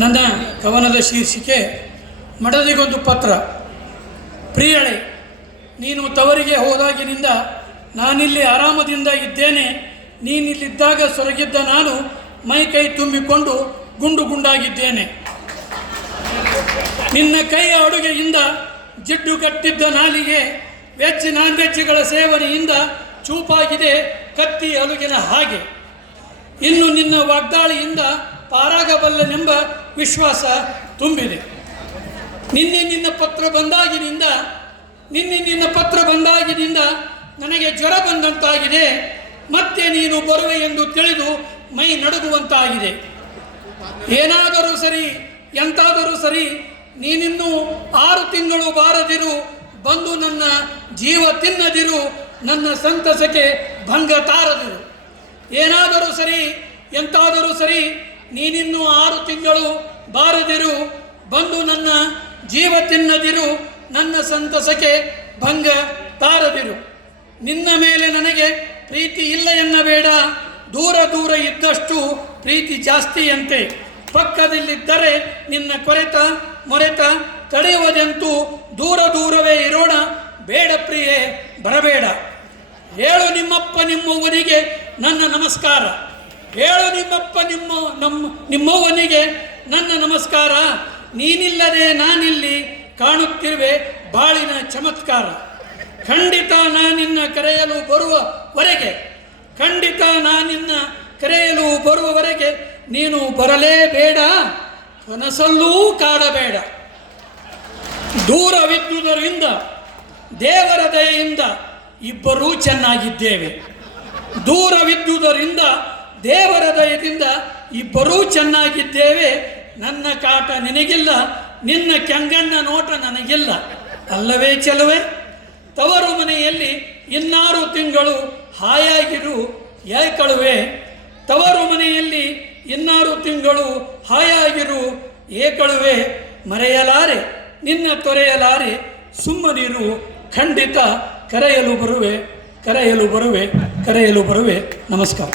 ನನ್ನ ಕವನದ ಶೀರ್ಷಿಕೆ ಮಡದಿಗೊಂದು ಪತ್ರ. ಪ್ರಿಯಳೆ, ನೀನು ತವರಿಗೆ ಹೋದಾಗಿನಿಂದ ನಾನಿಲ್ಲಿ ಆರಾಮದಿಂದ ಇದ್ದೇನೆ. ನೀನಿಲ್ಲಿದ್ದಾಗ ಸೊರಗಿದ್ದ ನಾನು ಮೈ ಕೈ ತುಂಬಿಕೊಂಡು ಗುಂಡು ಗುಂಡಾಗಿದ್ದೇನೆ. ನಿನ್ನ ಕೈಯ ಅಡುಗೆಯಿಂದ ಜಿಡ್ಡುಗಟ್ಟಿದ್ದ ನಾಲಿಗೆ ವೆಜ್ ನಾನ್ ವೆಜ್ಗಳ ಸೇವನೆಯಿಂದ ಚೂಪಾಗಿದೆ ಕತ್ತಿ ಅಲುಗಿನ ಹಾಗೆ. ಇನ್ನು ನಿನ್ನ ವಾಗ್ದಾಳಿಯಿಂದ ಪಾರಾಗಬಲ್ಲನೆಂಬ ವಿಶ್ವಾಸ ತುಂಬಿದೆ. ನಿನ್ನೆ ನಿನ್ನ ಪತ್ರ ಬಂದಾಗಿನಿಂದ ನನಗೆ ಜ್ವರ ಬಂದಂತಾಗಿದೆ. ಮತ್ತೆ ನೀನು ಬರುವೆ ಎಂದು ತಿಳಿದು ಮೈ ನಡುಗುವಂತಾಗಿದೆ. ಏನಾದರೂ ಸರಿ, ಎಂತಾದರೂ ಸರಿ, ನೀನಿನ್ನೂ 6 ತಿಂಗಳು ಬಾರದಿರು. ಬಂದು ನನ್ನ ಜೀವ ತಿನ್ನದಿರು, ನನ್ನ ಸಂತಸಕ್ಕೆ ಭಂಗ ತಾರದಿರು. ಏನಾದರೂ ಸರಿ, ಎಂತಾದರೂ ಸರಿ, ನೀನಿನ್ನೂ 6 ತಿಂಗಳು ಬಾರದಿರು. ಬಂದು ನನ್ನ ಜೀವ ತಿನ್ನದಿರು, ನನ್ನ ಸಂತಸಕ್ಕೆ ಭಂಗ ತಾರದಿರು. ನಿನ್ನ ಮೇಲೆ ನನಗೆ ಪ್ರೀತಿ ಇಲ್ಲ ಎನ್ನಬೇಡ. ದೂರ ದೂರ ಇದ್ದಷ್ಟು ಪ್ರೀತಿ ಜಾಸ್ತಿಯಂತೆ. ಪಕ್ಕದಲ್ಲಿದ್ದರೆ ನಿನ್ನ ಮೊರೆತ ತಡೆಯುವುದೆಂತೂ ದೂರ ದೂರವೇ ಇರೋಣ. ಬೇಡ ಪ್ರಿಯೆ, ಬರಬೇಡ. ಹೇಳು ನಿಮ್ಮಪ್ಪ ನಿಮ್ಮವ್ವನಿಗೆ ನನ್ನ ನಮಸ್ಕಾರ. ಹೇಳು ನಿಮ್ಮವ್ವನಿಗೆ ನನ್ನ ನಮಸ್ಕಾರ. ನೀನಿಲ್ಲದೆ ನಾನಿಲ್ಲಿ ಕಾಣುತ್ತಿರುವೆ ಬಾಳಿನ ಚಮತ್ಕಾರ. ಖಂಡಿತ ನಾನಿನ್ನ ಕರೆಯಲು ಬರುವವರೆಗೆ ನೀನು ಬರಲೇಬೇಡ, ಕನಸಲ್ಲೂ ಕಾಡಬೇಡ. ದೂರವಿದ್ದುದರಿಂದ ದೇವರ ದಯೆಯಿಂದ ಇಬ್ಬರೂ ಚೆನ್ನಾಗಿದ್ದೇವೆ. ದೂರವಿದ್ದುದರಿಂದ ದೇವರ ದಯದಿಂದ ಇಬ್ಬರೂ ಚೆನ್ನಾಗಿದ್ದೇವೆ. ನನ್ನ ಕಾಟ ನಿನಗಿಲ್ಲ, ನಿನ್ನ ಕೆಂಗಣ್ಣ ನೋಟ ನನಗಿಲ್ಲ. ಅಲ್ಲವೇ ಚೆಲುವೆ? ತವರು ಮನೆಯಲ್ಲಿ 6 ತಿಂಗಳು ಹಾಯಾಗಿರು ಏಕಳುವೆ. ತವರು ಮನೆಯಲ್ಲಿ 6 ತಿಂಗಳು ಹಾಯಾಗಿರು ಏಕಳುವೆ. ಮರೆಯಲಾರೆ ನಿನ್ನ ತೊರೆಯಲಾರೆ, ಸುಮ್ಮನಿರು. ಖಂಡಿತ ಕರೆಯಲು ಬರುವೆ. ನಮಸ್ಕಾರ.